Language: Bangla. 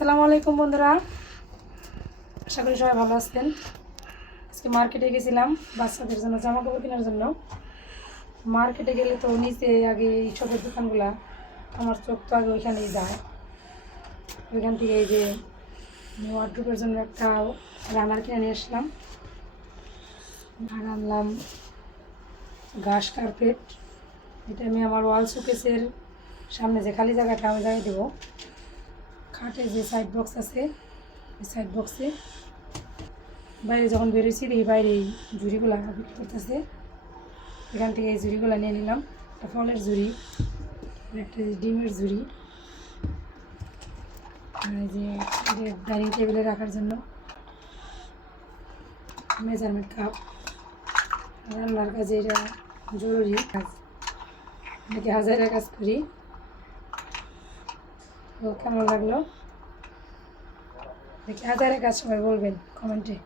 আসসালামু আলাইকুম বন্ধুরা, আশা করি সবাই ভালো আছেন। আজকে মার্কেটে গেছিলাম বাচ্চাদের জন্য জামা কাপড় কেনার জন্য। মার্কেটে গেলে তো নিচে আগে এই সবের দোকানগুলা, আমার চোখ তো আগে ওইখানেই যায়। ওইখান থেকে এই যে ওয়ার্ডরোবের জন্য একটা রানার কিনে নিয়ে আসলাম। আর আনলাম ঘাস কার্পেট। এটা আমি আমার ওয়াল শোকেসের সামনে যে খালি জায়গাটা আমি জায়গায় দেবো। খাটের যে সাইড বক্স আছে, এই সাইড বক্সে বাইরে যখন বেরোইছি এই বাইরে এই ঝুড়িগুলো বিক্রি করতেছে। এখান থেকে এই ঝুড়িগুলো নিয়ে নিলাম। একটা ফলের ঝুড়ি, একটা ডিমের ঝুড়ি, আর এই যে ডাইনিং টেবিলে রাখার জন্য মেজারমেন্ট কাপ। রান্নার কাজে এটা জরুরি কাজ, নাকি হাজারে কাজ করি। তো কেমন লাগলো দেখি, হাজারে কাজ সবাই বলবেন কমেন্টে।